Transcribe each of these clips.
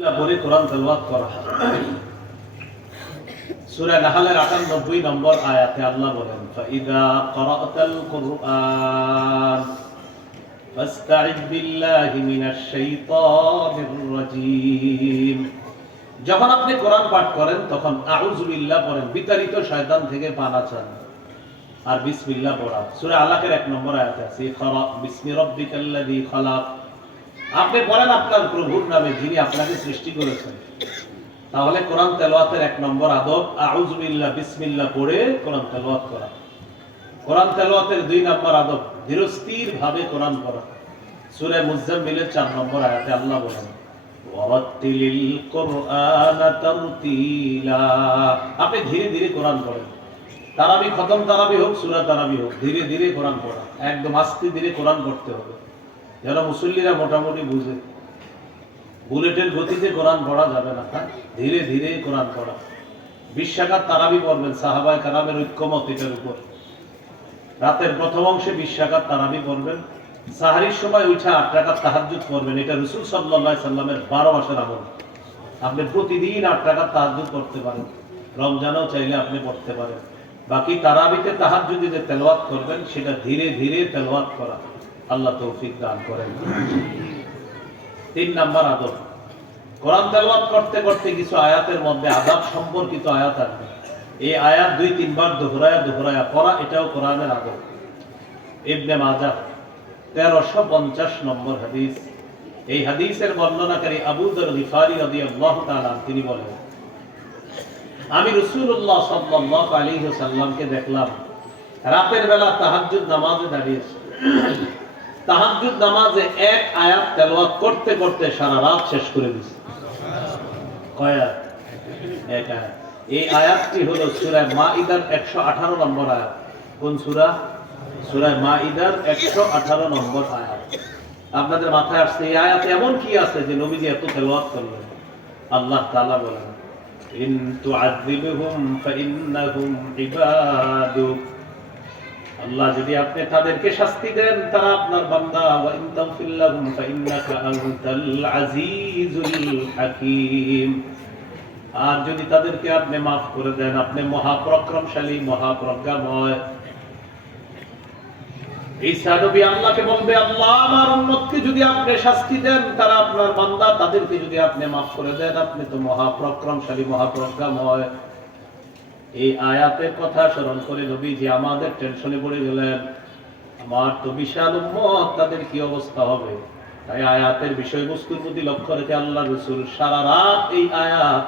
পরে কোরআন করা। সূরা নাহলের 98 নম্বর আয়াতে আল্লাহ বলেন ফাস্তাইদ বিল্লাহি মিনাশ শাইতানির রাজীম। যখন আপনি কোরআন পাঠ করেন, তখন আউযু বিল্লাহ পড়েন বিতাড়িত শয়তান থেকে পানা চান। আর বিসমিল্লাহ পড়া। সূরা আলাকের এক নম্বর আয়াতে আছে বিসমি রাব্বিকাল্লাযী আপনি পড়েন আপনার প্রভুর নামে যিনি আপনাকে সৃষ্টি করেছেন। তাহলে কোরআন তেলাওয়াতের এক নম্বর আদব আউজবিল্লাহ বিসমিল্লাহ পড়ে কোরআন তেলাওয়াত করা। কোরআন তেলাওয়াতের দুই নম্বর আদব ধীরস্থির ভাবে কোরআন পড়া। সূরা মুজাম্মিলের চার নম্বর আয়াতে আল্লাহ বলেন আপনি ধীরে ধীরে কোরআন পড়েন। তারাবি খতম তারাবি হোক, সূরা তারাবি হোক, ধীরে ধীরে কোরআন পড়া। একদম আস্তে ধীরে কোরআন পড়তে হবে। যেন মুসল্লিরা মোটামুটি বুঝে। বুলেটের গতিতে কোরআন পড়া যাবে না। হ্যাঁ? ধীরে ধীরে কোরআন পড়া। বিশ্বাকাত তারাবি পড়বেন, সাহাবায় কারামের ঐক্যমত এটার উপর। রাতের প্রথম অংশে বিশ্বাকাত তারাবি পড়বেন। সাহারির সময় উঠে আট টাকার তাহাজুদ পড়বেন। এটা রসুল সাল্লাহ সাল্লামের বারো মাসের আমল। আপনি প্রতিদিন আট টাকার তাহাজুদ করতে পারেন। রমজানও চাইলে আপনি পড়তে পারেন। বাকি তারাবিতে তাহাজুদি যে তেলাওয়াত করবেন, সেটা ধীরে ধীরে তেলাওয়াত করা। আল্লাহ তৌফিক দান করেন। তিন নাম্বার আদব। কোরআন তেলাওয়াত করতে করতে কিছু আয়াতের মধ্যে আদাব সম্পর্কিত আয়াত আসবে এই আয়াত দুই, তিনবার দোহরায়া দোহরায়া পড়া, এটাও কোরআনের আদব। ইবনে মাজাহ, তেরোশো পঞ্চাশ নম্বর হাদিস। এই হাদিসের বর্ণনাকারী আবু দর গিফারি রাদিয়াল্লাহু তাআলা তিনি বলেন, আমি রাসূলুল্লাহ সাল্লাল্লাহু আলাইহি সাল্লামকে দেখলাম, রাতের বেলা তাহাজ্জুদ নামাজে দাঁড়িয়েছে। তাহাজ্জুদ নামাজে এক আয়াত তেলাওয়াত করতে করতে সারা রাত শেষ করে দিছে। কয় আয়াত? এক আয়াত। এই আয়াতটি হলো সূরা মাইদার 118 নম্বর আয়াত। কোন সূরা? সূরা মাইদার 118 নম্বর আয়াত। আপনাদের মাথায় আসছে, এই আয়াতে এমন কি আছে যে নবীজি এত তেলাওয়াত করলেন? আল্লাহ তাআলা বলেন, ইন তুআযিবহুম ফাইন্নাহুম ইবাদুক। আল্লাহ যদি আপনি তাদেরকে শাস্তি দেন, তারা আপনার বান্দা। ওয়া ইন লাহুম ফাইন্নাকা আনতাল আজিজুল আর যদি তাদেরকে আপনি মাফ করে দেন, আপনি মহাপরাক্রমশালী, মহাপ্রজ্ঞাময়। ঈসা আল্লাহকে বলবে, আল্লাহ, আমার উম্মতকে যদি আপনি শাস্তি দেন, তারা আপনার বান্দা। তাদেরকে যদি আপনি মাফ করে দেন, আপনি তো মহাপরাক্রমশালী, মহাপ্রজ্ঞাময়। এই আয়াতের কথা স্মরণ করে নবী যে আমাদের টেনশনে পড়ে গেলেন। আমার তো বিশাল তাদের কি অবস্থা হবে? তাই আয়াতের বিষয়বস্তুর প্রতি লক্ষ্য রেখে আল্লাহ রসুল সারা রাত এই আয়াত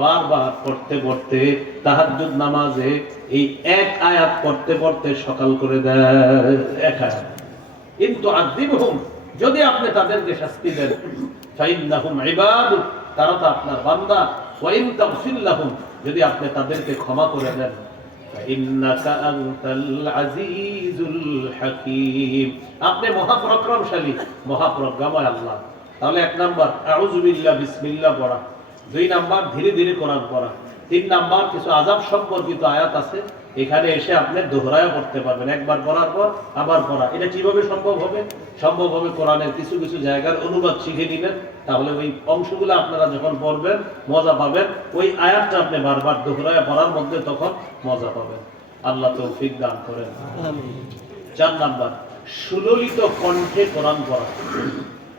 বারবার পড়তে পড়তে তাহাজ্জুদ নামাজে এই এক আয়াত পড়তে পড়তে সকাল করে দেয় এক আয়াত। কিন্তু আদিবহুম যদি আপনি তাদেরকে শাস্তি দেন, ফাইন্নাহুম ইবাদু তারা তো আপনার বান্দা। ওয়া ইন তাগফির লাহুম যদি আপনি তাদেরকে ক্ষমা করে দেন আপনি মহাপরাক্রমশালী মহাপ্রজ্ঞাময় আল্লাহ। তাহলে এক নাম্বার বিসমিল্লাহ পড়া। দুই নাম্বার, ধীরে ধীরে কোরআন পড়া। তিন নাম্বার, কিছু আজাব সম্পর্কিত আয়াত আছে। এখানে এসে আপনি দোহরায়া করতে পারবেন। একবার পড়ার পর আবার পড়া। এটা কীভাবে সম্ভব হবে? সম্ভব হবে কোরআনের কিছু কিছু জায়গার অনুবাদ শিখে নেবেন। তাহলে ওই অংশগুলো আপনারা যখন পড়বেন মজা পাবেন ওই আয়াতটা আপনি বারবার দোহরায়া পড়ার মধ্যে তখন মজা পাবেন আল্লাহ তৌফিক দান করেন চার নাম্বার সুললিত কণ্ঠে কোরআন পড়া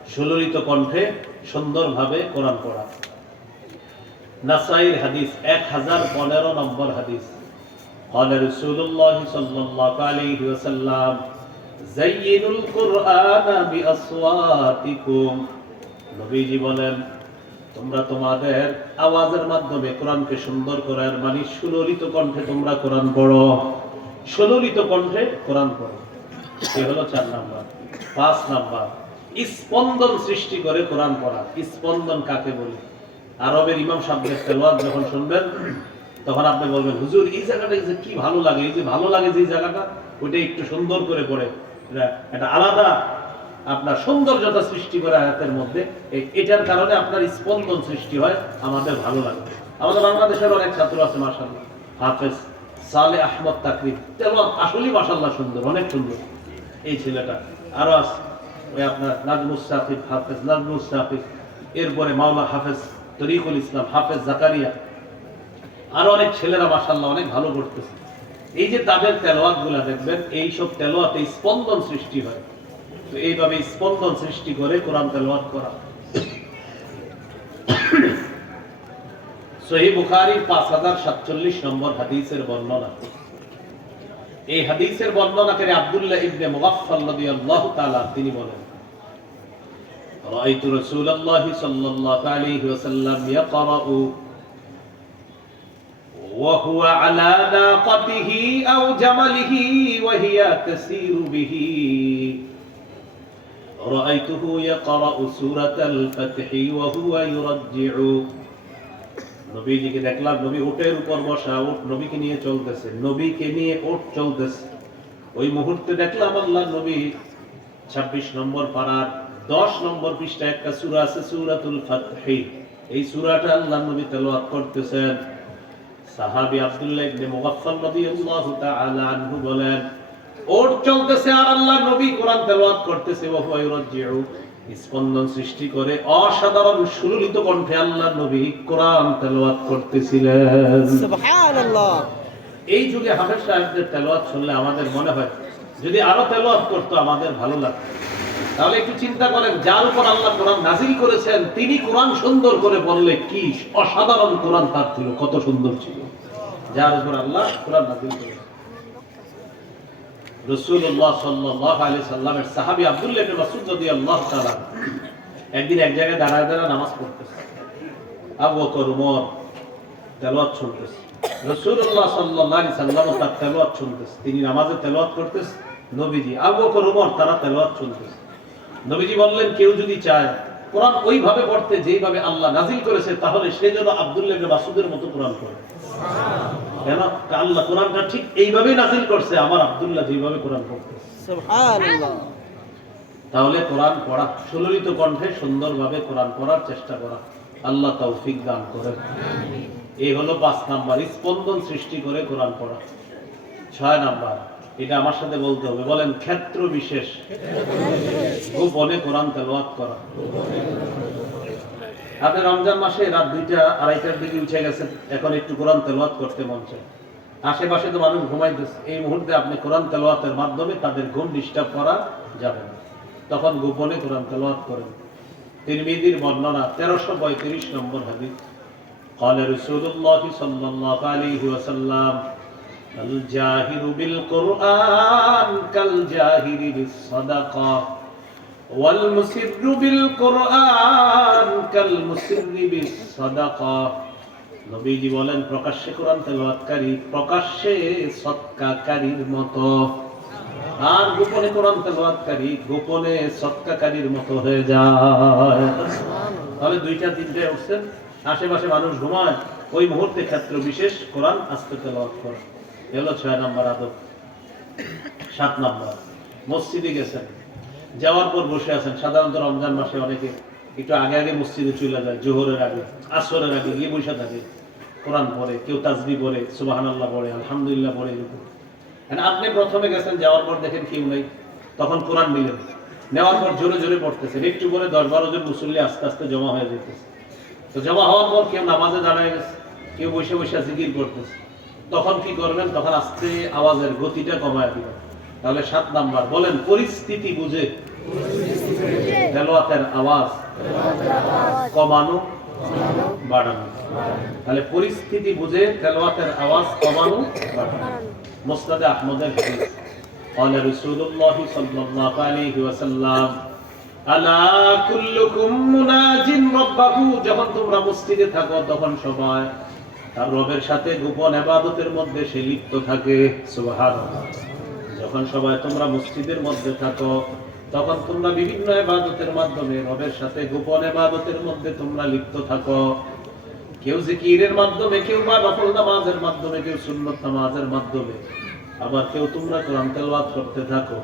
সুললিত কণ্ঠে সুন্দরভাবে কোরআন পড়া নাসাইর হাদিস এক হাজার পনেরো নম্বর হাদিস قال رسول الله صلى الله عليه وسلم زينوا القرآن بأصواتكم নবীজি বলেন তোমরা তোমাদের আওয়াজের মাধ্যমে কোরআনকে সুন্দর করার মানে সুললিত কণ্ঠে তোমরা কোরআন পড়ো। সুললিত কণ্ঠে কোরআন পড়ো। এ হলো চার নাম্বার। পাঁচ নাম্বার। স্পন্দন সৃষ্টি করে কোরআন পড়া। স্পন্দন কাকে বলে? আরবের ইমাম সাহেবের তেলাওয়াত যখন শুনবেন, তখন আপনি বলবেন, হুজুর, এই জায়গাটা যে কি ভালো লাগে, এই যে ভালো লাগে যে জায়গাটা, ওইটা একটু সুন্দর করে পড়ে। এটা আলাদা আপনার সৌন্দর্যতা সৃষ্টি করে আয়াতের মধ্যে। এটার কারণে আপনার স্পন্দন সৃষ্টি হয়, আমাদের ভালো লাগে আমাদের বাংলাদেশের অনেক ছাত্র আছে মাসাল্লাহ হাফেজ সালে আহমদ তাকরিব তেলাওয়াত আসলেই মাসাল্লাহ সুন্দর, অনেক সুন্দর। এই ছেলেটা। আরও আছে, ওই আপনার নাজমুস সাফিক হাফেজ নাজমুস সাফিক এরপরে মাওলা হাফেজ তরিকুল ইসলাম, হাফেজ জাকারিয়া। আরও অনেক ছেলেরা মাসাল্লাহ অনেক ভালো করতেছে। এই যে তাদের তেলোয়াতগুলা দেখবেন এইসব তেলোয়াতে স্পন্দন সৃষ্টি হয়। তো এইভাবে স্পন্দন সৃষ্টি করে কোরআন তেলোয়াত করা সহি বুখারীর পাঁচ হাজার সাতচল্লিশ নম্বর হাদিসের বর্ণনা এই হাদিসের বর্ণনাকারী আব্দুল্লাহ ইবনে মুগাফফাল রাদিয়াল্লাহু তাআলা তিনি বলেন رأيت رسول الله صلى الله عليه وسلم يقرأ وهو على ناقته أو جمله وهي تسير به رأيته يقرأ سورة الفتح وهو يرجع নবীজিকে দেখলাম নবী উটের উপর বসা উট নবীকে নিয়ে চলতেছে নবীকে নিয়ে উট চলতেছে ওই মুহূর্তে দেখলাম আল্লাহ নবী ছাব্বিশ নম্বর পাড়ার দশ নম্বর পৃষ্ঠা একটা সূরা আছে সূরাতুল ফাতহি এই সূরাটা আল্লাহ নবী তেলাওয়াত করতেছেন সাহাবী আব্দুল্লাহ ইবনে মুগাফফাল রাদিয়াল্লাহু তাআলা আনহু বলেন ওট চলতেছে আর আল্লাহ নবী কোরআন তেলাওয়াত করতেছে স্পন্দন সৃষ্টি করে অসাধারণ সুললিত কণ্ঠে আল্লাহ নবী কোরআন তেলাওয়াত করতেছিলেন। সুবহানাল্লাহ। এই যুগে হাফেজ সাহেবদের তেলাওয়াত শুনলে আমাদের মনে হয় যদি আরও তেলাওয়াত করতো আমাদের ভালো লাগতো। তাহলে একটু চিন্তা করেন যার উপর আল্লাহ কোরআন নাজিল করেছেন তিনি কোরআন সুন্দর করে বললে কি অসাধারণ কোরআন তার ছিল কত সুন্দর ছিল। যার উপর আল্লাহ কোরআন নাজিল করেছেন। রসুল্লাহ সাল্লাহ সাল্লামের সাহাবি একদিন এক জায়গায় দাঁড়ায় নামাজ পড়তেছে। আবু বকর, উমর শুনতেছে। রাসূলুল্লাহ সাল্লাল্লাহু আলাইহি সাল্লাম তার শুনতেছে। তিনি নামাজে তেলাওয়াত করতেছে। নবীজি, আবু বকর, উমর, তারা তেলাওয়াত শুনতেছে। নবীজি বললেন, কেউ যদি চায় কোরআন ওইভাবে পড়তে যেইভাবে আল্লাহ নাজিল করেছে, তাহলে সে যেন আব্দুল্লাহ ইবনে মাসউদের মতো কোরআন পড়ে। কেন আল্লাহ কোরআনটা ঠিক এইভাবেই নাজিল করছে আমার আব্দুল্লাহ যেভাবে কোরআন পড়তে। সুবহানাল্লাহ। তাহলে কোরআন পড়া সুললিত কণ্ঠে সুন্দরভাবে কোরআন পড়ার চেষ্টা করা আল্লাহ তৌফিক দান করেন। এই হলো পাঁচ নাম্বার স্পন্দন সৃষ্টি করে কোরআন পড়া। ছয় নাম্বার এটা আমার সাথে বলতে হবে বলেন ক্ষেত্র বিশেষ। গোপনে কোরআন তেলাওয়াত করা। আপনি রমজান মাসে রাত দুইটা আড়াইটার দিকে উঠে গেছেন এখন একটু কোরআন তেলাওয়াত করতে মন চায় আশেপাশে তো মানুষ ঘুমাইতেছে এই মুহূর্তে আপনি কোরআন তেলাওয়াতের মাধ্যমে তাদের ঘুম ডিস্টার্ব করা যাবে না তখন গোপনে কোরআন তেলাওয়াত করেন তিরমিজির বর্ণনা তেরোশো পঁয়ত্রিশ নম্বর হাদিস قال رسول الله صلى الله عليه وسلم الجاهر بالقرآن كالجاهر بالصدقة والمسر بالقرآن كالمسر بالصدقة নবীজি বলেন প্রকাশ্যে কোরআন তেলাওয়াতকারী প্রকাশ্যে সৎকাকারীর মতো আর গোপনে কোরআন তেলাওয়াতকারী গোপনে সৎকাকারীর মতো হয়ে যায় তাহলে দুইটা তিনটে উঠছেন আশেপাশে মানুষ ঘুমায় ওই মুহূর্তে ক্ষেত্র বিশেষ কোরআন আস্তে তেলাওয়াত করা এ হলো ছয় নম্বর আদব সাত নম্বর মসজিদে গেছেন যাওয়ার পর বসে আছেন। সাধারণত রমজান মাসে অনেকে একটু আগে আগে মসজিদে চলে যায়, জোহরের আগে, আসরের আগে, গিয়ে বসে থাকে। কোরআন পড়ে, কেউ তাজবি পড়ে সুবাহান আল্লাহ পড়ে, আলহামদুলিল্লাহ পড়ে এরকম। আপনি প্রথমে গেছেন, যাওয়ার পর দেখেন কেউ নেই। তখন কোরআন নিলেন। নেওয়ার পর জোরে জোরে পড়তেছেন। একটু করে দশ বারো জন মুসল্লি আস্তে আস্তে জমা হয়ে যেতেছে। তো জমা হওয়ার পর কেউ নামাজে দাঁড়ায় গেছে, কেউ বসে বসে জিকির করতেছে। তখন কি করবেন? তখন আস্তে আওয়াজের গতিটা কমায় দিবেন। তাহলে সাত নাম্বার বলেন পরিস্থিতি বুঝে তেলোয়াতের আওয়াজ কমানো বাড়ানো তাহলে পরিস্থিতি বুঝে তেলোয়াতের আওয়াজ কমানো বাড়ানো মুসনাদে আহমদের হাদিস قال رسول الله صلى الله عليه وسلم আলা কুল্লুকুম মুনাজিন রাব্বাহু যখন তোমরা মসজিদে থাকো তখন সবাই তার রবের সাথে গোপন ইবাদতের মধ্যে সে লিপ্ত থাকে সুবহানাল্লাহ যখন সবাই তোমরা মসজিদের মধ্যে থাকো, তখন তোমরা বিভিন্ন ইবাদতের মাধ্যমে রবের সাথে গোপন ইবাদতের মধ্যে তোমরা লিপ্ত থাকো। কেউ জিকিরের মাধ্যমে, কেউ বা নফল নামাজের মাধ্যমে, কেউ সুন্নত নামাজের মাধ্যমে। আবার কেউ তোমরা কোরআন তেলাওয়াত করতে থাকো।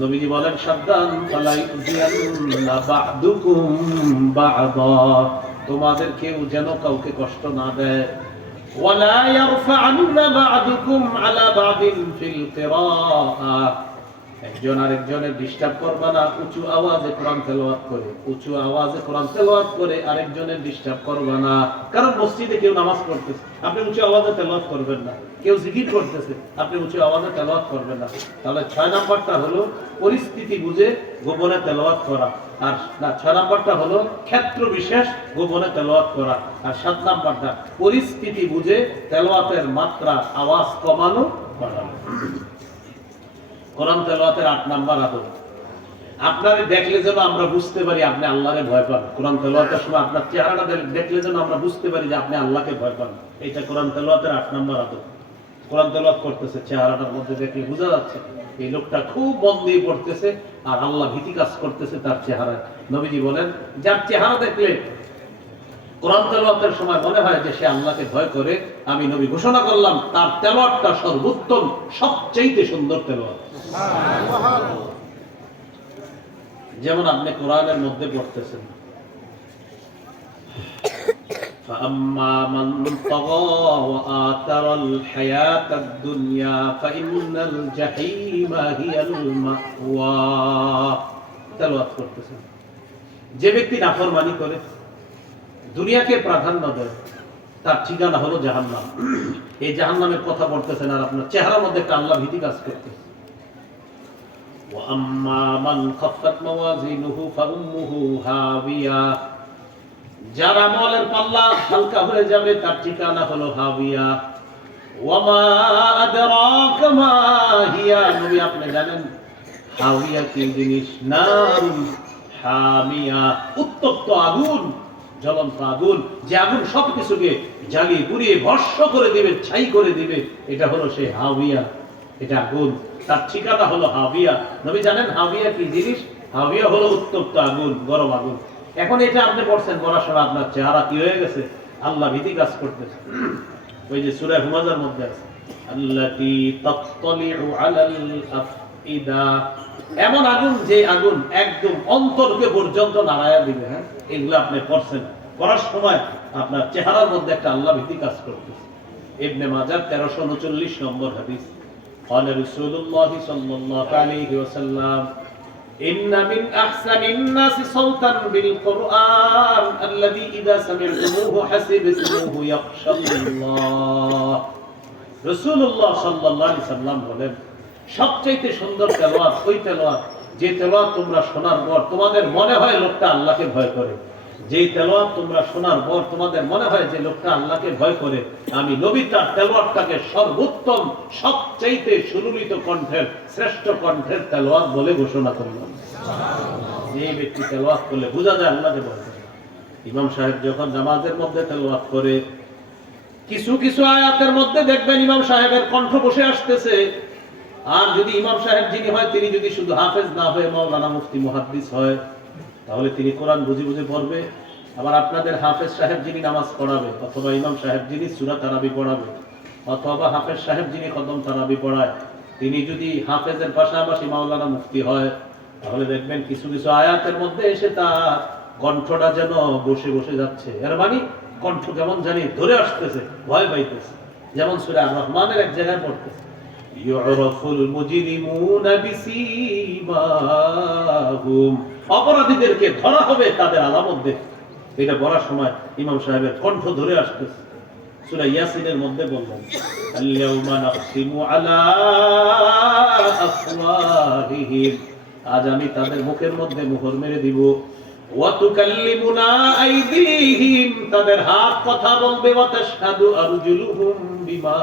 নবীজি বলেন, সাবধান তোমাদের কেউ যেন কাউকে কষ্ট না দেয়। ولا يرفعن بعضكم على بعض في القراءة. একজন আরেকজনের ডিস্টার্ব করবা না, উঁচু আওয়াজে কোরআন তেলাওয়াত করে, উঁচু আওয়াজে কোরআন তেলাওয়াত করে আরেকজনের ডিস্টার্ব করবা না। কারণ মসজিদে কেউ নামাজ পড়তেছে, আপনি উঁচু আওয়াজে তেলাওয়াত করবেন না। কেউ জিকির করতেছে, আপনি উঁচু আওয়াজে তেলাওয়াত করবেন না। তাহলে ছয় নাম্বারটা হলো পরিস্থিতি বুঝে গোপনে তেলাওয়াত করা। আর না, ছয় নাম্বারটা হলো ক্ষেত্র বিশেষ গোপনে তেলাওয়াত করা। আর সাত নাম্বারটা, পরিস্থিতি বুঝে তেলাওয়াতের মাত্রা, আওয়াজ কমানো বাড়ানো। কোরআন তেলাওয়াতের আট নাম্বার আদব। আপনারে দেখলে যেন আমরা বুঝতে পারি আপনি আল্লাহরে ভয় পান। কোরআন তেলাওয়াতের সময় আপনার চেহারাটা দেখলে যেন আমরা বুঝতে পারি যে আপনি আল্লাহকে ভয় পান। এইটা কোরআন তেলাওয়াতের আট নাম্বার আদব। কোরআন তেলাওয়াত করতেছে, চেহারাটার মধ্যে দেখলে বোঝা যাচ্ছে এই লোকটা খুব মন দিয়ে পড়তেছে আর আল্লাহ ভীতি কাজ করতেছে তার চেহারায়। নবীজি বলেন, যার চেহারা দেখলে কোরআন তেলাওয়াতের সময় মনে হয় যে সে আল্লাহকে ভয় করে, আমি নবী ঘোষণা করলাম, তার তেলাওয়াতটা সর্বোত্তম সবচেয়ে সুন্দর তেলাওয়াত। যেমন আপনি কোরআনের মধ্যে পড়তেছেন فأما من طغى وآثر الحياة الدنيا فإن الجحيم هي المأوى তেলাওয়াত করতেছেন যে ব্যক্তি নাফরমানি করে দুনিয়াকে প্রাধান্য দেয় তার ঠিকানা হলো জাহান্নাম এই জাহান্নামের কথা বলতেছেন আর আপনার চেহারার মধ্যে একটা আল্লাহ ভীতি কাজ করতেছে وأما من خفت موازينه فأمه هاوية যার আমলের পাল্লা হালকা হয়ে যাবে তার ঠিকানা হলো হাবিয়া ওয়ামা আদরাকা মা হিয়া নবী আপনি জানেন হাবিয়া কি জিনিস নারুন হামিয়া উত্তপ্ত আগুন জ্বলন্ত আগুন যে আগুন সবকিছুকে জ্বালিয়ে পুড়িয়ে ভস্ম করে দিবে ছাই করে দিবে এটা হলো সেই হাবিয়া এটা আগুন। তার ঠিকানা হলো হাবিয়া। নবী জানেন হাবিয়া কি জিনিস? হাবিয়া হলো উত্তপ্ত আগুন, গরম আগুন। এখন এটা আপনি পড়ছেন পড়ার সময় আপনার চেহারা কি হয়ে গেছে? আল্লাহ ভীতি কাজ করতেছে। ওই যে সূরা হুমাজার মধ্যে আছে। এমন আগুন যে আগুন একদম অন্তরকে পর্যন্ত নাড়ায়া দিবে হ্যাঁ? এগুলো আপনি পড়ছেন। পড়ার সময় আপনার চেহারার মধ্যে একটা আল্লাহ ভীতি কাজ করতেছে। ইবনে মাজার তেরোশো উনচল্লিশ নম্বর হাদিস। قال رسول الله صلى الله عليه وسلم إن من أحسن الناس صوتا بالقرآن الذي إذا سمعتموه حسبتموه يخشى الله রসুল্লাহ সাল্লাহ সাল্লাম বলেন সবচাইতে সুন্দর তেলোয়াত ওই তেলোয়াত যে তেলোয়াত তোমরা শোনার পর তোমাদের মনে হয় লোকটা আল্লাহকে ভয় করে যেই তেলোয়াত তোমরা শোনার পর তোমাদের মনে হয় যে লোকটা আল্লাহকে ভয় করে, আমি নবী তার তেলোয়াতটাকে সর্বোত্তম, সবচাইতে সুললিত কণ্ঠের, শ্রেষ্ঠ কণ্ঠের তেলোয়াত বলে ঘোষণা করলাম। যে ব্যক্তি তেলোয়াত করলে বোঝা যায় আল্লাহকে ভয় করে। ইমাম সাহেব যখন নামাজের মধ্যে তেলোয়াত করে, কিছু কিছু আয়াতের মধ্যে দেখবেন ইমাম সাহেবের কণ্ঠ বসে আসতেছে। আর যদি ইমাম সাহেব যিনি হয়, তিনি যদি শুধু হাফেজ না হয়ে মৌলানা মুফতি, মুহাদ্দিস হয় তাহলে তিনি কোরআন বুঝে বুঝে পড়বে। আবার আপনাদের হাফেজ সাহেব যিনি নামাজ পড়াবে, অথবা ইমাম সাহেব যিনি সুরা তারাবি পড়াবে, অথবা হাফেজ সাহেব যিনি কদম তারাবি পড়ায়, তিনি যদি হাফেজের পাশাপাশি মাওলানা মুফতি হয়, তাহলে দেখবেন কিছু কিছু আয়াতের মধ্যে এসে তার কণ্ঠটা যেন বসে বসে যাচ্ছে। এর মানে কণ্ঠ কেমন জানি ধরে আসতেছে, ভয় পাইতেছে। যেমন সুরা রহমানের এক জায়গায় পড়তেছে। يعرف المجرمون بسيماهم অপরাধীদেরকে ধরা হবে তাদের আলামত দেখে এটা পড়ার সময় ইমাম সাহেবের কণ্ঠ ধরে আসতেছে সূরা ইয়াসিনের মধ্যে বললেন আল-ইয়াওমা নাখতিমু আলা আফওয়াহিহিম আজ আমি তাদের মুখের মধ্যে মোহর মেরে দিব ওয়া তুকাল্লিমুনা আইদিহিম তাদের হাত কথা বলবে ওয়া তাশহাদু আরজুলুহুম বিমা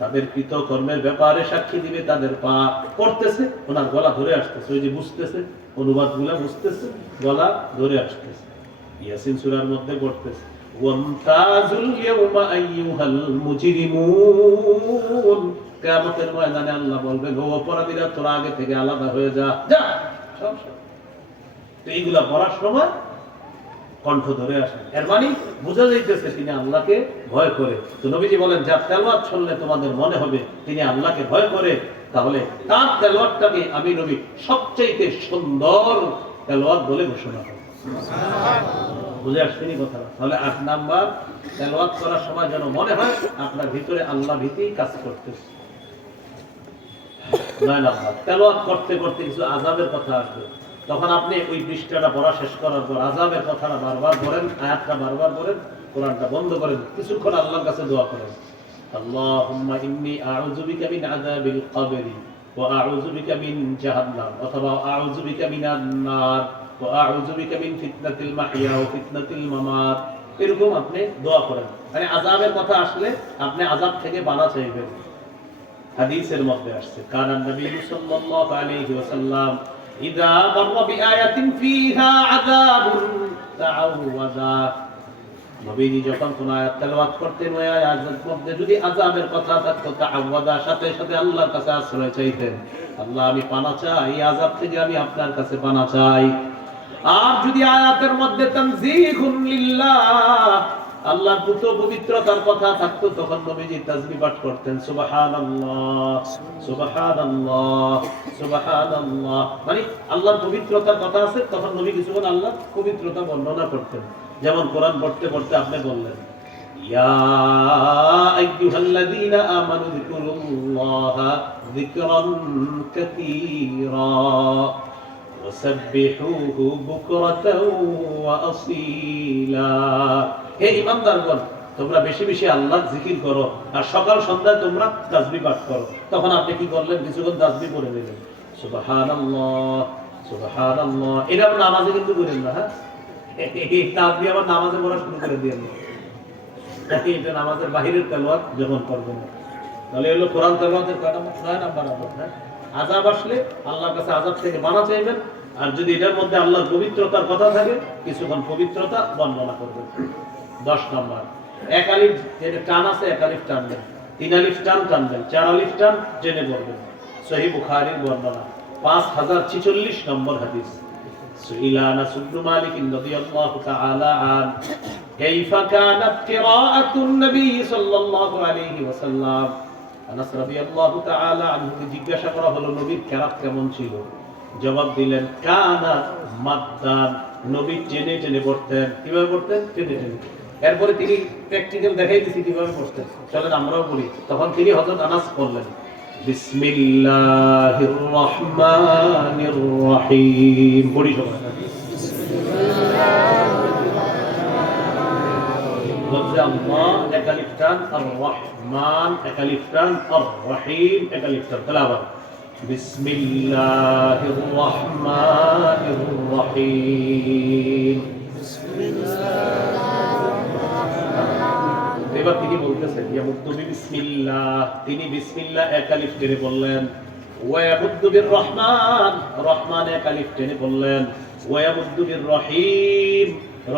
তাদের কৃত কর্মের ব্যাপারে সাক্ষী দিবে তাদের পা পড়তেছে ওনার গলা ধরে আসতেছে, ওই যে বুঝতেছে অনুবাদগুলা বুঝতেছে, গলা ধরে আসতেছে। ইয়াসিন সূরার মধ্যে ময়দানে আল্লাহ তোরা আগে থেকে আলাদা হয়ে যা। এইগুলা পড়ার সময় কণ্ঠ ধরে আসে। এর মানে বোঝা যাইতেছে তিনি আল্লাহকে ভয় করে। তো নবীজি বলেন যার তেলওয়াত শুনলে তোমাদের মনে হবে তিনি আল্লাহকে ভয় করে, তাহলে তার তেলওয়াতটাকে আমি নবী সবচাইতে সুন্দর তেলওয়াত বলে ঘোষণা করি বুঝে আসছেনি কথা তাহলে আট নাম্বার করার সময় যেন মনে হয় আপনার ভিতরে আল্লাহ ভীতি কাজ করতেছে। নয় নাম্বার করতে করতে কিছু আজাবের কথা আসবে। তখন আপনি ওই পৃষ্ঠাটা পড়া শেষ করার পর আজাবের কথাটা বারবার বলেন, আয়াতটা বারবার বলেন, কোরআনটা বন্ধ করেন, কিছুক্ষণ আল্লাহর কাছে দোয়া করেন। এরকম আপনি দোয়া করেন। মানে আযাবের কথা আসলে আপনি আযাব থেকে বাঁচা চাইবেন। হাদিসের মধ্যে আসছে কারণ নবী ইদা মাররা বিআয়াতিন ফিহা আযাবুন তাআওয়াযা নবীজি যখন কোন আয়াত তেলাওয়াত করতেন, ওই আয়াতের মধ্যে যদি আযাবের কথা থাকতো তাআওয়াযা সাথে সাথে আল্লাহর কাছে আশ্রয় চাইতেন। আল্লাহ, আমি পানা চাই, এই আযাব থেকে আমি আপনার কাছে পানা চাই। আর যদি আয়াতের মধ্যে তানজিহুন লিল্লাহ আল্লাহর পুত্র পবিত্রতার কথা থাকতো, তখন নবীজি তাসবিহ পাঠ করতেন, সুবহানাল্লাহ মানে আল্লাহর পবিত্রতার কথা আছে, তখন নবী কিছুক্ষণ আল্লাহর পবিত্রতা বর্ণনা করতেন। যেমন কোরআন পড়তে পড়তে আপনি বললেন, ইয়া আমানু যিকুরুল্লাহা وسبحوه بكرة وأصيلا হে ইমানদারগণ তোমরা বেশি বেশি আল্লাহর জিকির করো আর সকাল সন্ধ্যায় তোমরা তাসবিহ পাঠ করো তখন আপনি কি করলেন কিছুক্ষণ তাসবিহ পড়ে নিলেন সুবহানাল্লাহ সুবহানাল্লাহ এটা আপনি নামাজে কিন্তু করেন না হ্যাঁ এই তাসবিহ আবার নামাজে পড়া শুরু করে দিয়ে এটা নামাজের বাহিরের তেলাওয়াত যখন করবেন তাহলে এগুলো কোরআন তেলাওয়াতের কয় নাম্বার নয় নাম্বার আদব হ্যাঁ আজাব আসলে আল্লাহর কাছে আজাব থেকে মানা চাইবেন আর যদি এটার মধ্যে আল্লাহর পবিত্রতার কথা থাকে কিছুক্ষণ পবিত্রতা বর্ণনা করবেন দশ নম্বর এক আলিফ যেটা টান আছে এক আলিফ টানবেন তিন আলিফ টান টানবেন চার আলিফ টান জেনে পড়বেন সহি বুখারীর বর্ণনা পাঁচ হাজার ছিচল্লিশ নম্বর হাদিস سئل انس بن مالك رضي الله تعالى عنه كيف كانت قراءة النبي صلى الله عليه وسلم আনাস রাদিয়াল্লাহু তাআলা আনহুকে জিজ্ঞাসা করা হলো, নবীর কেরাত কেমন ছিল? জবাব দিলেন, কানা মাদ্দান। নবী টেনে টেনে পড়তেন। কীভাবে পড়তেন? টেনে টেনে। এরপরে তিনি প্র্যাকটিক্যাল দেখাই দিছি কীভাবে পড়তেন। চলেন আমরাও পড়ি। তখন তিনি হযরত আনাস বললেন, বিসমিল্লাহির রহমানির রহিম। পড়ি সবাই। বলছে আল্লাহ একালিফ টান আর রহমান একালিফ টান আর রহিম একালিফ টান তাহলে আবার বিসমিল্লাহির রহমানির রহিম এবার তিনি বলতেছেন ইয়ামুদ্দুবি বিসমিল্লাহ। তিনি বিসমিল্লাহ একালিফ টেনে বললেন। ওয়ায়ামুদ্দু বির রহমান রহমান একালিফ টেনে বললেন। ওয়ায়ামুদ্দু বির রহিম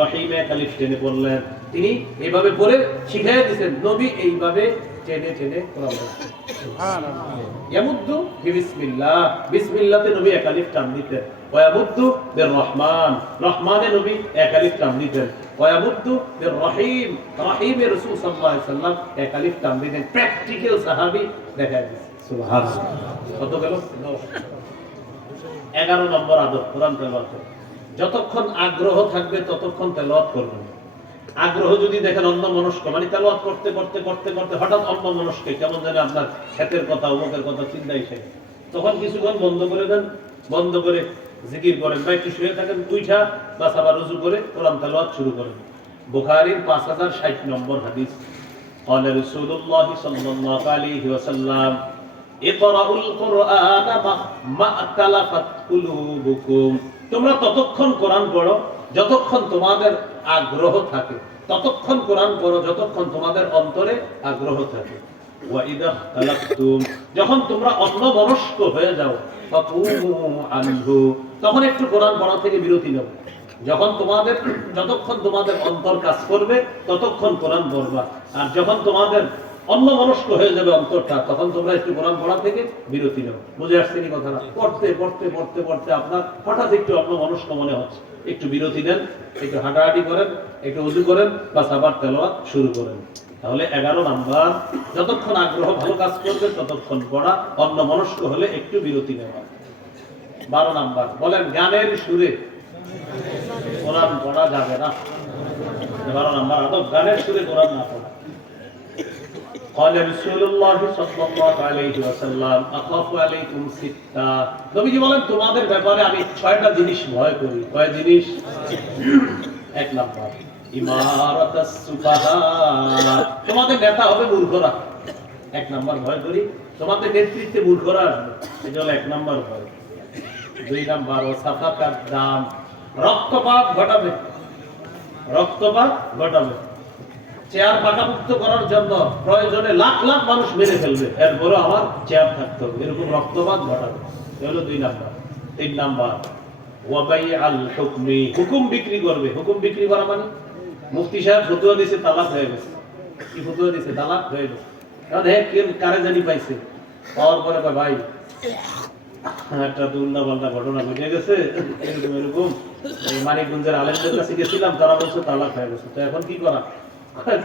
রহিম একালিফ টেনে বললেন। তিনি এইভাবে পড়ে শিখিয়ে দিয়েছেন নবী এইভাবে টেনে টেনে ইয়ামুদ্দু বিসমিল্লাহ বিসমিল্লাহতে নবী একালিফ টান দিতেন। ওয়ায়ামুদ্দু বির রহমান রহমানে নবী একালিফ টান দিতেন। ওয়ায়ামুদ্দু বির রহিম রহিমে রাসূল সাল্লাল্লাহু আলাইহি সাল্লাম একালিফ টান দিতেন। প্র্যাকটিক্যাল সাহাবী দেখা কত গেল? 11 নম্বর আদব কোরআন তেলাওয়াত। যতক্ষণ আগ্রহ থাকবে ততক্ষণ তেলাওয়াত করবেন। আগ্রহ যদি দেখেন অন্য মনস্ক মানে তেলাওয়াত করতে করতে করতে করতে হঠাৎ অন্য মনস্কে কেমন জানে আপনার ক্ষেতের কথা অমুকের কথা চিন্তা এসে তখন কিছুক্ষণ বন্ধ করে দেন বন্ধ করে জিকির করেন বা একটু শুয়ে থাকেন উইঠা বা আবার রুজু করে কোরআন তেলাওয়াত শুরু করেন বুখারীর পাঁচ হাজার ষাট নম্বর হাদিস قال رسول الله صلى الله عليه وسلم اقرأوا القرآن ما اختلفت قلوبكم তোমরা ততক্ষণ কোরআন পড়ো যতক্ষণ তোমাদের আগ্রহ থাকে, ততক্ষণ কোরআন পড়ো, যতক্ষণ তোমাদের অন্তরে আগ্রহ থাকে। যখন তোমরা অন্য মনস্ক হয়ে যাও তখন একটু কোরআন পড়া থেকে বিরতি নাও। যখন তোমাদের, যতক্ষণ তোমাদের অন্তর কাজ করবে, ততক্ষণ কোরআন পড়বা। আর যখন তোমাদের অন্য মনস্ক হয়ে যাবে অন্তরটা, তখন তোমরা একটু কোরআন পড়া থেকে বিরতি নেব বুঝে আসছে কথাটা? পড়তে পড়তে পড়তে পড়তে আপনার হঠাৎ একটু অন্য মনস্ক মনে হচ্ছে। একটু বিরতি নেন একটু হাঁটাহাঁটি করেন, একটু উজু করেন বা সাবার তেলোয়া শুরু করেন। তাহলে এগারো নাম্বার, যতক্ষণ আগ্রহ ভালো কাজ করবে ততক্ষণ পড়া অন্য মনস্ক হলে একটু বিরতি নেওয়া। বারো নাম্বার, বলেন জ্ঞানের সুরে। কোরআন পড়া যাবে না। বারো নাম্বার, আদব, গানের সুরে কোরআন না পড়া। قال رسول الله صلى الله عليه وسلم اخاف عليكم ستا নবীজি বলেন তোমাদের ব্যাপারে আমি ছয়টা জিনিস ভয় করি কয় জিনিস এক নাম্বার ইমারাতাস সুফাহা তোমাদের নেতা হবে মূর্খরা এক নাম্বার ভয় করি তোমাদের নেতৃত্বে মূর্খরা আসবে এটা হলো এক নাম্বার ভয় দুই নাম্বার ও সাফাকার দাম রক্তপাত ঘটাবে রক্তপাত ঘটাবে চেয়ার পাকাপুক্ত করার জন্য প্রয়োজনে লাখ লাখ মানুষ মেরে ফেলবে। এরপরে আমার চেয়ার থাকতে হবে। এরকম রক্তপাত ঘটাবে। এ হলো দুই নাম্বার। তিন নাম্বার ওয়াবাই আল হুকমি। হুকুম বিক্রি করবে। হুকুম বিক্রি করা মানে? মুফতি সাহেব ফতুয়া দিছে, তালাক হয়ে গেছে। কি ফতুয়া দিছে? তালাক হয়ে গেছে। কারণ হে কে কারে জানি পাইছে? পাওয়ার পরে ভাই, একটা দুর্না পাল্টা ঘটনা ঘটে গেছে। এরকম এরকম। মানিকগঞ্জের আলেমদের কাছে গেছিলাম, তারা বলছে তালাক হয়ে গেছে। তো এখন কি করা?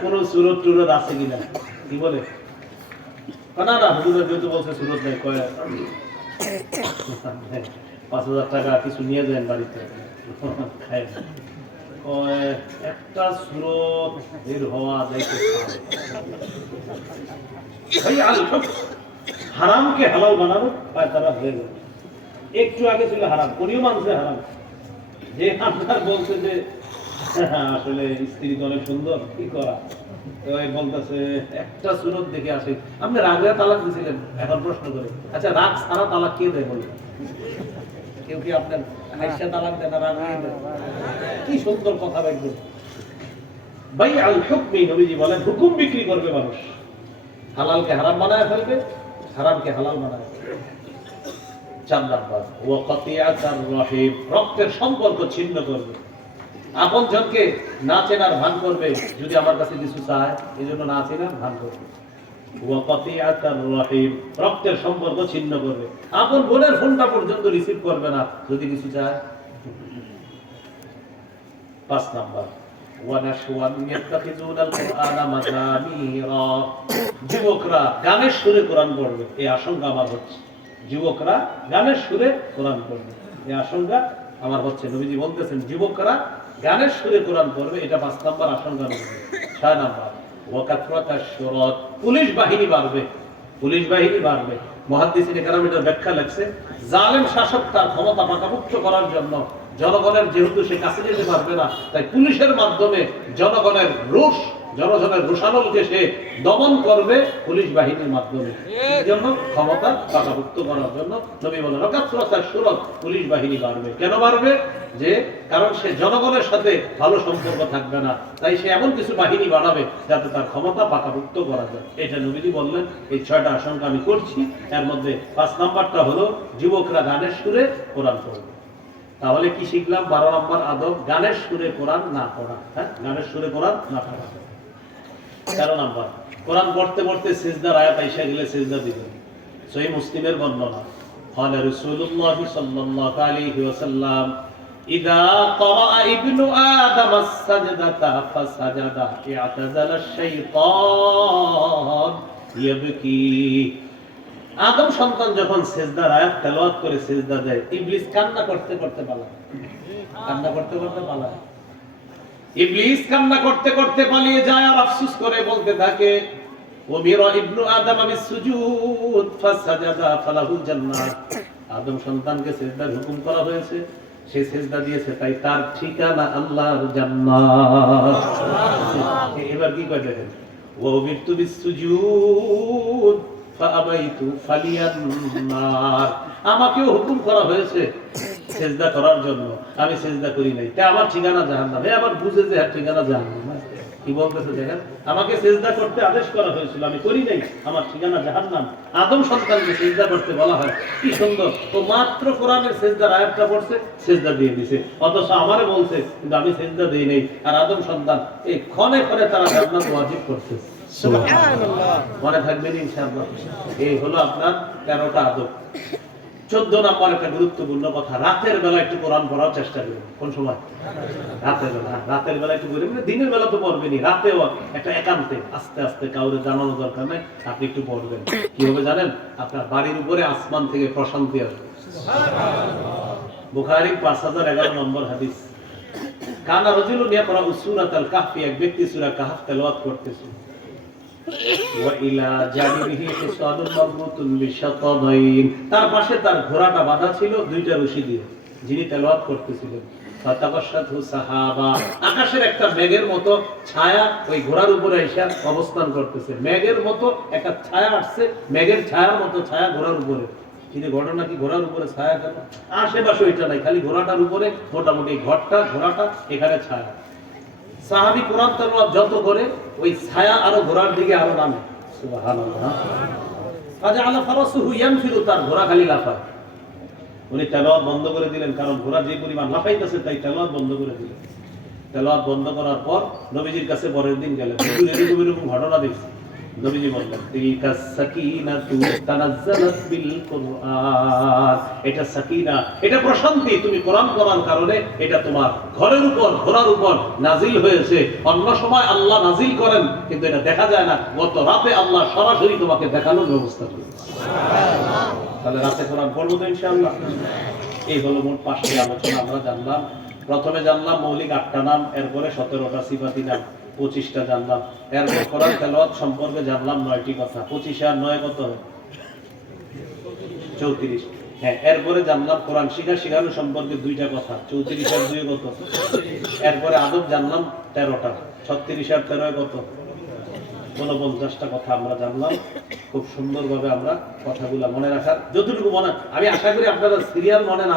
কোনো সুরত টুরত আছে কিনা? কি বলে? না না হুজুরের যেহেতু বলছে সুরত নেই কয় পাঁচ হাজার টাকা কিছু নিয়ে যান বাড়িতে? কয়, একটা সুরত বের হওয়া যাইতে। হারামকে হালাল বানানো পায় তারা হয়ে গেল। একটু আগে ছিল হারাম উনিও মানছে হারাম। যে আপনার বলছে যে আসলে স্ত্রী তো অনেক সুন্দর, কি করা? আচ্ছা হুকমি বিক্রি করবে মানুষ। হালালকে হারাম বানায় ফেলবে, হারামকে হালাল বানায়। চার নাম্বার ও রক্তের সম্পর্ক ছিন্ন করবে। আপন জনকে না চেনার ভান করবে যদি আমার কাছে কিছু চায়, এই জন্য না চেনার ভান করবে। রক্তের সম্পর্ক ছিন্ন করবে। আপন বোনের ফোনটা পর্যন্ত রিসিভ করবে না, যদি কিছু চায়। পাঁচ নাম্বার যুবকরা গানের সুরে কোরআন পড়বে, এই আশঙ্কা আমার হচ্ছে। যুবকরা গানের সুরে কোরআন পড়বে, এই আশঙ্কা আমার হচ্ছে। নবীজি বলতেছেন, যুবকরা গানের সুরে কোরআন পড়বে, এটা পাঁচ নাম্বার আশঙ্কা ছয় নাম্বার সুরত, পুলিশ বাহিনী বাড়বে, পুলিশ বাহিনী বাড়বে। মহাদিসিন এটা ব্যাখ্যা লাগছে জালেম শাসক তার ক্ষমতা পাকাপুক্ত করার জন্য জনগণের যেহেতু সে কাছে যেতে পারবে না, তাই পুলিশের মাধ্যমে জনগণের রোষ জনগণের রোষানলকে সে দমন করবে পুলিশ বাহিনীর মাধ্যমে। জন্য ক্ষমতা পাকাপুক্ত করার জন্য নবী বলেন রকাত্রতার সুরত পুলিশ বাহিনী বাড়বে। কেন বাড়বে? যে কারণ সে জনগণের সাথে ভালো সম্পর্ক থাকবে না। তাই সে এমন কিছু বাহিনী বানাবে যাতে তার ক্ষমতা পাকাপুক্ত করা যায়। এটা নবীজি বললেন, এই ছয়টা আশঙ্কা আমি করছি। এর মধ্যে পাঁচ নাম্বারটা হলো, যুবকরা গানের সুরে কোরআন পড়বে। তাহলে কি শিখলাম? বারো নম্বর আদব, গানের সুরে কোরআন না পড়া। হ্যাঁ গানের সুরে কোরআন না পড়া। তেরো নম্বর কোরআন পড়তে পড়তে সিজদার আয়াত আইসা গেলে সিজদা দিবেন সহি মুসলিমের বর্ণনা قال رسول الله صلى الله عليه وسلم إذا قرأ ابن آدم السجدة فسجد اعتزل الشيطان يبكي আদম সন্তান যখন সেজদার আয়াত তেলাওয়াত করে সেজদা দেয় ইবলিস কান্না করতে করতে পালায় কান্না করতে করতে পালায় ইবলিস কান্না করতে করতে পালিয়ে যায় আর আফসোস করে বলতে থাকে ওমিরা ইবনু আদম বিস সুজুদ ফাসাজাদা ফালাহুল জান্নাত। আদম সন্তানকে সিজদার হুকুম করা হয়েছে সে সিজদা দিয়েছে তাই তার ঠিকানা আল্লাহর জান্নাত। এবার কি কয় দেখেন? ওমিরতু বিস সুজুদ ফাআবাইতু ফালিয়ান্নার। আমাকেও হুকুম করা হয়েছে সেজদা করার জন্য। আমি সেজদা করি নাই। তা আমার ঠিকানা জাহান্নাম। এ আবার বুঝে যে আর ঠিকানা জাহান্নাম। কি বলতেছে দেখেন? আমাকে সেজদা করতে আদেশ করা হয়েছিল। আমি করি নাই। আমার ঠিকানা জাহান্নাম। আদম সন্তানকে সেজদা করতে বলা হয়। কি সুন্দর। তো মাত্র কোরআনের সেজদার আয়াতটা পড়ছে সেজদা দিয়ে দিছে। অথচ আমারে বলছে কিন্তু আমি সেজদা দিই নাই। আর আদম সন্তান এই ক্ষণে ক্ষণে তারা জান্নাত ওয়াজিব করছে। মনে থাকবেন ইনশাআল্লাহ। এই হলো আপনার তেরোটা আদব। চোদ্দ নম্বর একটা গুরুত্বপূর্ণ কথা, রাতের বেলা একটু কোরআন পড়ার চেষ্টা করবেন কোন সময়? রাতের বেলা রাতের বেলা একটু করবেন মানে দিনের বেলা তো পড়বেনই, রাতেও একটা একান্তে আস্তে আস্তে কাউরে জানানো দরকার নাই, আপনি একটু পড়বেন। কি হবে জানেন? আপনার বাড়ির উপরে আসমান থেকে প্রশান্তি আসবে। বুখারী পাঁচ হাজার এগারো নম্বর হাদিস। কানা রজুলুন ইয়াকরা সুরাতাল কাহফি, এক ব্যক্তি সূরা কাহফ তেলাওয়াত করতেছে। তার পাশে তার ঘোড়াটা বাঁধা ছিল দুইটা রশি দিয়ে, যিনি তেলাওয়াত করতেছিলেন। আকাশের একটা মেঘের মতো ছায়া ওই ঘোড়ার উপরে এসে অবস্থান করতেছে। মেঘের মতো একটা ছায়া আসছে, মেঘের ছায়ার মতো ছায়া ঘোড়ার উপরে। কিন্তু ঘটনা কি, ঘোড়ার উপরে ছায়া কেন? আশেপাশে ওইটা নাই, খালি ঘোড়াটার উপরে মোটামুটি ঘরটা, ঘোড়াটা এখানে ছায়া। সাহাবি কোরআন তেলাওয়াত যত করে, ওই ছায়া আরও ঘোড়ার দিকে আরও নামে। সুবহানাল্লাহ। কাজে আলা ফারাসুহু ইয়ানফিরু, তার ঘোড়া খালি লাফায়। উনি তেলাওয়াত বন্ধ করে দিলেন, কারণ ঘোড়া যে পরিমাণ লাফাইতেছে, তাই তেলাওয়াত বন্ধ করে দিলেন। তেলাওয়াত বন্ধ করার পর নবীজির কাছে পরের দিন গেলেন। এরকম এরকম ঘটনা দেখছি। আল্লাহ নাজিল করেন, কিন্তু এটা দেখা যায় না। গত রাতে আল্লাহ সরাসরি তোমাকে দেখানোর ব্যবস্থা তাহলে রাতে কোরআন পড়ব তো এই হলো মোট পাঁচটি আলোচনা, আমরা জানলাম। প্রথমে জানলাম মৌলিক আটটা নাম, এরপরে সতেরোটা সিফাতি নাম। পঁচিশটা জানলাম। এরপর কোরআন তেলাওয়াত সম্পর্কে জানলাম নয়টি কথা। পঁচিশে আর নয় কত হয়? চৌত্রিশ। হ্যাঁ এরপরে জানলাম কোরআন শিখা, শিখানো সম্পর্কে দুইটা কথা। চৌত্রিশ আর দুই কত? এরপরে আদব জানলাম তেরোটা। ছত্রিশ আর তেরোয় কত? উনপঞ্চাশটা কথা আমরা জানলাম। খুব সুন্দরভাবে আমরা কথাগুলো মনে রাখার যতটুকু মনে আমি আশা করি আপনারা সিরিয়াল মনে না